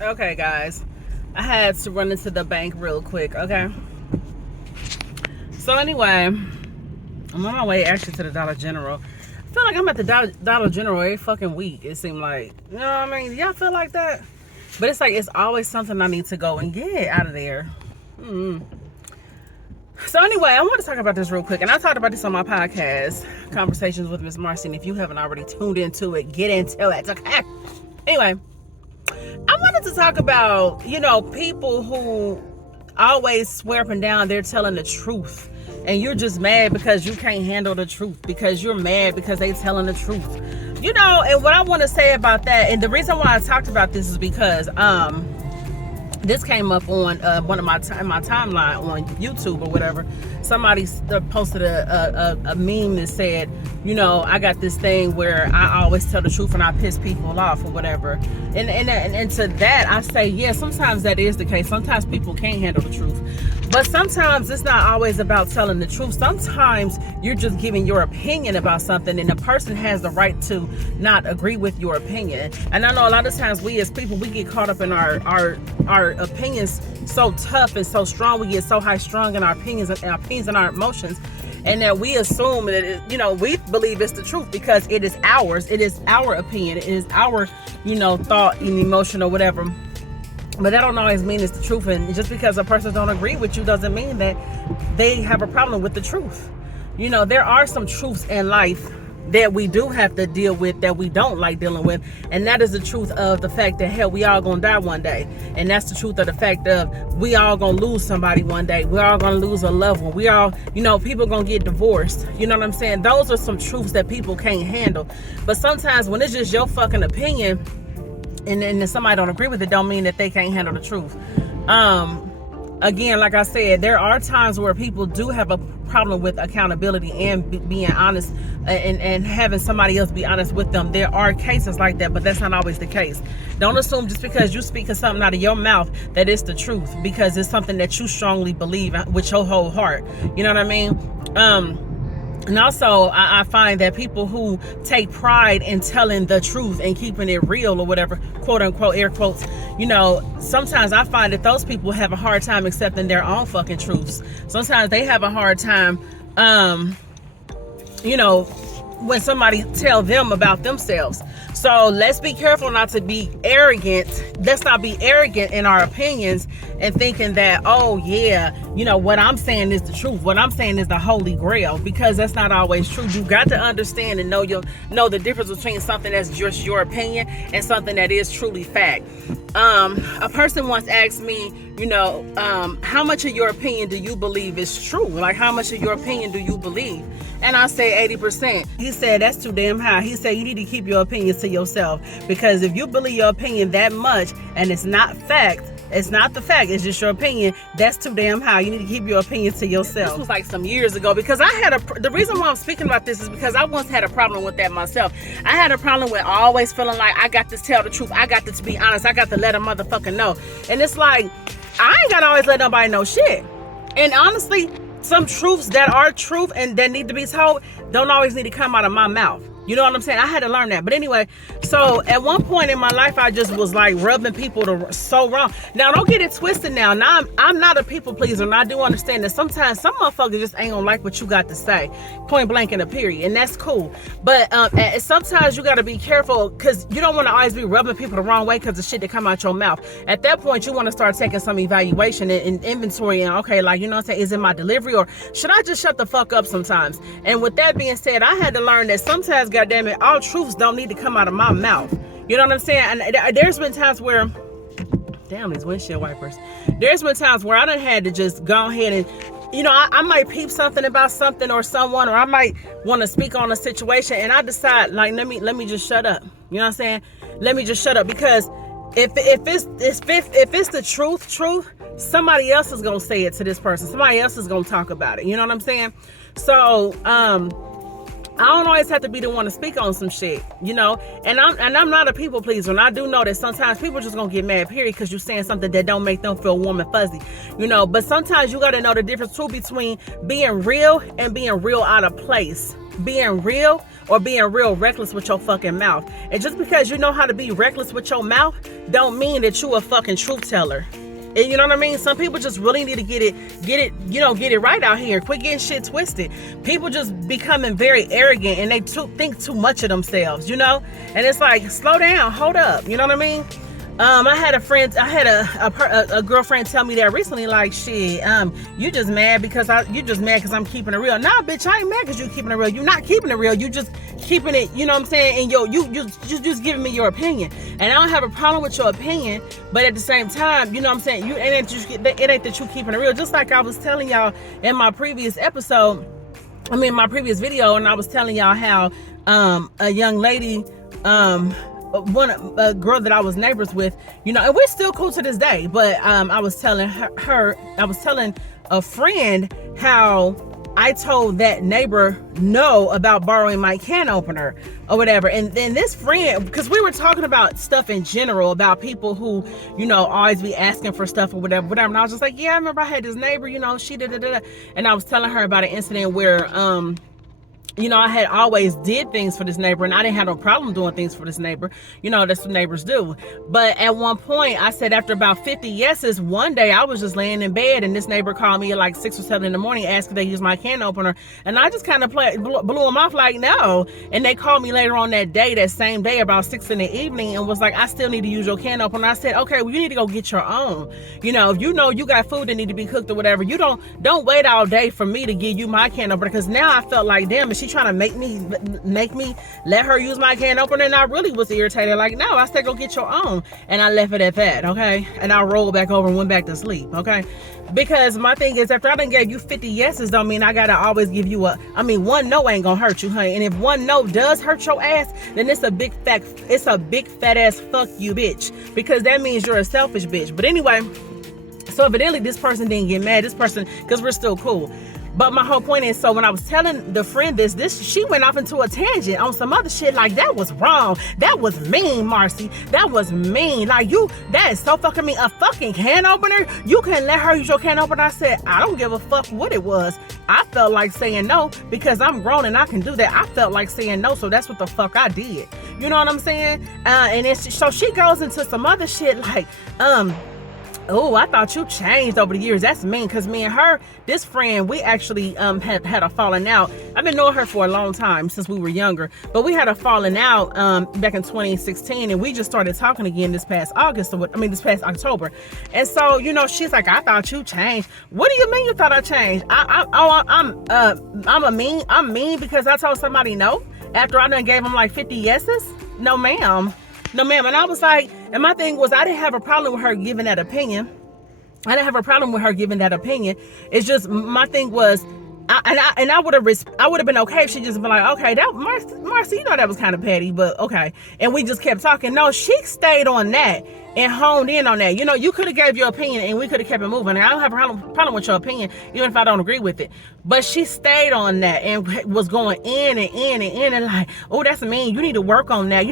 Okay, guys, I had to run into the bank real quick. Okay, so anyway, I'm on my way actually to the Dollar General. I feel like I'm at the Dollar General every fucking week. It seemed like, you know what I mean? Y'all feel like that? But it's like it's always something I need to go and get out of there. So anyway, I want to talk about this real quick, and I talked about this on my podcast, Conversations with Miss Marcie. And if you haven't already tuned into it, get into it. Okay. Anyway, I wanted to talk about, people who always swear up and down they're telling the truth. And you're just mad because you can't handle the truth. Because you're mad because they telling the truth. And what I want to say about that, and the reason why I talked about this is because this came up on one of my timeline on YouTube or whatever. Somebody posted a meme that said, I got this thing where I always tell the truth and I piss people off or whatever. And to that I say, yeah, sometimes that is the case. Sometimes people can't handle the truth. But sometimes it's not always about telling the truth. Sometimes you're just giving your opinion about something, and the person has the right to not agree with your opinion. And I know a lot of times we as people, we get caught up in our opinions so tough and so strong. We get so high strung in our opinions and our emotions, and that we assume that we believe it's the truth because it is ours. It is our opinion. It is our thought and emotion or whatever. But that don't always mean it's the truth. And just because a person don't agree with you doesn't mean that they have a problem with the truth. There are some truths in life that we do have to deal with that we don't like dealing with. And that is the truth of the fact that, hell, we all gonna die one day. And that's the truth of the fact of we all gonna lose somebody one day. We're all gonna lose a loved one. We all, people gonna get divorced. You know what I'm saying? Those are some truths that people can't handle. But sometimes when it's just your fucking opinion, and if somebody don't agree with it, don't mean that they can't handle the truth. Again, like I said, there are times where people do have a problem with accountability and being honest and having somebody else be honest with them. There are cases like that, but that's not always the case. Don't assume just because you speaking something out of your mouth that it's the truth, because it's something that you strongly believe with your whole heart. You know what I mean? And also, I find that people who take pride in telling the truth and keeping it real or whatever, quote unquote, air quotes, sometimes I find that those people have a hard time accepting their own fucking truths. Sometimes they have a hard time, when somebody tell them about themselves. So let's be careful not to be arrogant. Let's not be arrogant in our opinions and thinking that, oh yeah, what I'm saying is the truth. What I'm saying is the holy grail, because that's not always true. You got to understand and know the difference between something that's just your opinion and something that is truly fact. A person once asked me, how much of your opinion do you believe is true? Like, how much of your opinion do you believe? And I say 80%. He said, that's too damn high. He said, you need to keep your opinions to yourself, because if you believe your opinion that much and it's not fact, it's not the fact, it's just your opinion, that's too damn high. You need to keep your opinions to yourself. This was like some years ago, because the reason why I'm speaking about this is because I once had a problem with that myself. I had a problem with always feeling like I got to tell the truth. I got to be honest. I got to let a motherfucker know. And it's like, I ain't got to always let nobody know shit. And honestly, some truths that are truth and that need to be told don't always need to come out of my mouth. You know what I'm saying? I had to learn that. But anyway, so at one point in my life, I just was like rubbing people so wrong. Now, don't get it twisted now. Now, I'm not a people pleaser, and I do understand that sometimes some motherfuckers just ain't gonna like what you got to say, point blank in a period, and that's cool. But sometimes you got to be careful, because you don't want to always be rubbing people the wrong way because of shit that come out your mouth. At that point, you want to start taking some evaluation and inventory, and okay, like, you know what I'm saying, is it my delivery, or should I just shut the fuck up sometimes? And with that being said, I had to learn that sometimes, goddamn it, all truths don't need to come out of my mouth. You know what I'm saying? And there's been times where, damn these windshield wipers. There's been times where I done had to just go ahead and, I might peep something about something or someone, or I might want to speak on a situation, and I decide, like, let me just shut up. You know what I'm saying? Let me just shut up, because if it's the truth, somebody else is gonna say it to this person. Somebody else is gonna talk about it. You know what I'm saying? So, I don't always have to be the one to speak on some shit, and I'm not a people pleaser, and I do know that sometimes people just gonna get mad, period, because you're saying something that don't make them feel warm and fuzzy, but sometimes you gotta know the difference too between being real and being real out of place. being real or being real reckless with your fucking mouth. And just because you know how to be reckless with your mouth don't mean that you a fucking truth teller. And you know what I mean? Some people just really need to get it right out here. Quit getting shit twisted. People just becoming very arrogant and they think too much of themselves, And it's like, slow down, hold up. You know what I mean? I had a girlfriend tell me that recently, like, shit, you just mad because I'm keeping it real. Nah, bitch, I ain't mad because you keeping it real. You're not keeping it real. You just keeping it, you know what I'm saying? And you just giving me your opinion. And I don't have a problem with your opinion, but at the same time, you know what I'm saying? It ain't that you keeping it real. Just like I was telling y'all in my previous my previous video, and I was telling y'all how a young lady, a girl that I was neighbors with, and we're still cool to this day, but I was telling a friend how I told that neighbor no about borrowing my can opener or whatever. And then this friend, because we were talking about stuff in general, about people who, always be asking for stuff or whatever. And I was just like, yeah, I remember I had this neighbor, she did. And I was telling her about an incident where, I had always did things for this neighbor, and I didn't have no problem doing things for this neighbor. That's what neighbors do. But at one point, I said after about 50 yeses, one day I was just laying in bed, and this neighbor called me at like 6 or 7 in the morning, asking if they use my can opener. And I just kind of blew them off like, no. And they called me later on that same day, about 6 in the evening, and was like, I still need to use your can opener. I said, okay, well, you need to go get your own. If you know you got food that need to be cooked or whatever, you don't wait all day for me to give you my can opener, because now I felt like, damn, is she trying to make me let her use my can opener? And I really was irritated. Like, no, I said go get your own, and I left it at that. Okay, and I rolled back over and went back to sleep. Okay, because my thing is, after I done gave you 50 yeses, don't mean I gotta always give you one no ain't gonna hurt you, honey. And if one no does hurt your ass, then it's a big fat ass fuck you, bitch, because that means you're a selfish bitch. But anyway, so evidently this person didn't get mad. This person, because we're still cool. But my whole point is, so when I was telling the friend this, she went off into a tangent on some other shit. Like, that was wrong. That was mean, Marcie. That was mean. Like, that is so fucking mean. A fucking can opener? You can let her use your can opener? I said, I don't give a fuck what it was. I felt like saying no because I'm grown and I can do that. I felt like saying no, so that's what the fuck I did. You know what I'm saying? And then so she goes into some other shit like, oh, I thought you changed over the years. That's mean, because me and her, this friend, we actually had a falling out. I've been knowing her for a long time, since we were younger. But we had a falling out back in 2016, and we just started talking again this past this past October. And so, she's like, I thought you changed. What do you mean you thought I changed? I'm mean because I told somebody no after I done gave them like 50 yeses? No, ma'am. No, ma'am. And I was like, and my thing was, I didn't have a problem with her giving that opinion. It's just, my thing was, I would have been okay if she just been like, okay, that Marcie, that was kind of petty, but okay. And we just kept talking. No, she stayed on that and honed in on that. You could have gave your opinion and we could have kept it moving. And I don't have a problem with your opinion, even if I don't agree with it. But she stayed on that and was going in and like, oh, that's mean. You need to work on that.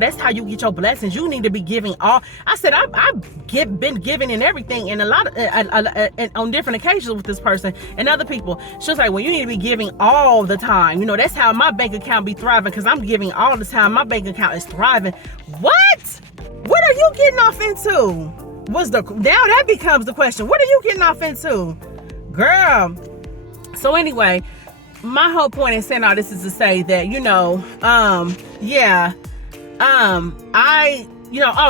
That's how you get your blessings. You need to be giving all. I said, I've been giving and everything, and a lot of on different occasions with this person and other people. She was like, well, you need to be giving all the time. That's how my bank account be thriving, because I'm giving all the time. My bank account is thriving. What are you getting off into? Now that becomes the question. What are you getting off into, girl? So anyway, my whole point in saying all this is to say that,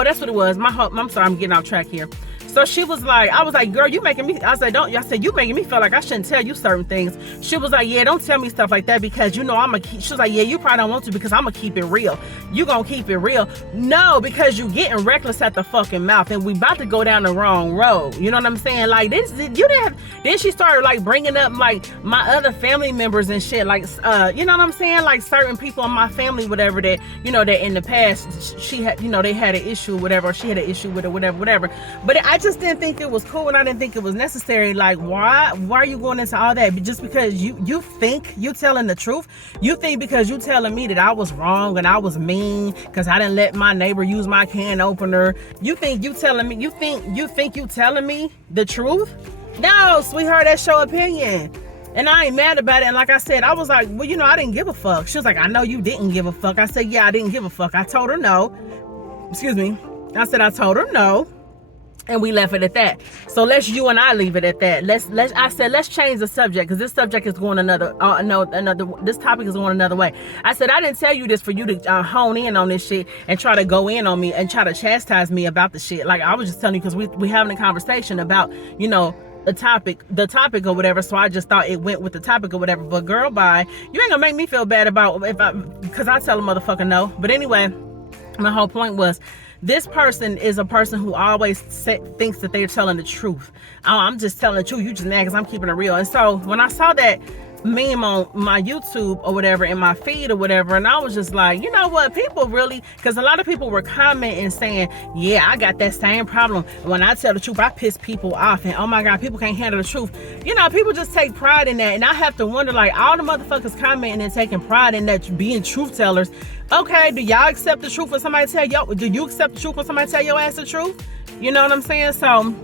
that's what it was. I'm sorry, I'm getting off track here. So she was like, I was like, girl, you making me, I said, you making me feel like I shouldn't tell you certain things. She was like, yeah, don't tell me stuff like that, because she was like, yeah, you probably don't want to, because I'm gonna keep it real. You gonna keep it real? No, because you getting reckless at the fucking mouth, and we about to go down the wrong road. You know what I'm saying? Like, then she started like bringing up like my other family members and shit, like, you know what I'm saying? Like certain people in my family, whatever, that, that in the past she had, they had an issue, whatever, she had an issue with it, whatever. But I just didn't think it was cool, and I didn't think it was necessary. Like, why are you going into all that? Just because you think you telling the truth? You think because you telling me that I was wrong and I was mean because I didn't let my neighbor use my can opener, you think you telling me, you think you telling me the truth? No, sweetheart, that's your opinion. And I ain't mad about it. And like I said, I was like, well, you know, I didn't give a fuck. She was like, I know you didn't give a fuck. I said, yeah, I didn't give a fuck. I told her no. Excuse me. I said, I told her no. And we left it at that. So you and I leave it at that. I said, let's change the subject, because this subject is going this topic is going another way. I said, I didn't tell you this for you to hone in on this shit and try to go in on me and try to chastise me about the shit. Like, I was just telling you because we having a conversation about, you know, the topic or whatever. So I just thought it went with the topic or whatever. But girl, bye. You ain't gonna make me feel bad about because I tell a motherfucker no. But anyway, my whole point was, this person is a person who always thinks that they're telling the truth. Oh, I'm just telling the truth. You just mad because I'm keeping it real. And so when I saw that meme on my YouTube or whatever, in my feed or whatever, and I was just like, you know what, people really, because a lot of people were commenting saying, yeah, I got that same problem. When I tell the truth, I piss people off, and oh my God, people can't handle the truth. You know, people just take pride in that, and I have to wonder, like, all the motherfuckers commenting and taking pride in that, being truth tellers. Okay, do y'all accept the truth when somebody tell y'all? Do you accept the truth when somebody tell your ass the truth? You know what I'm saying? So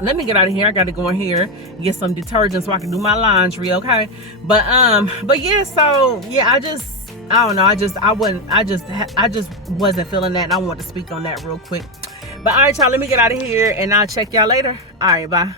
let me get out of here. I got to go in here, get some detergent so I can do my laundry, okay? But yeah, so yeah, I don't know. I just wasn't feeling that, and I wanted to speak on that real quick. But all right, y'all, let me get out of here, and I'll check y'all later. All right, bye.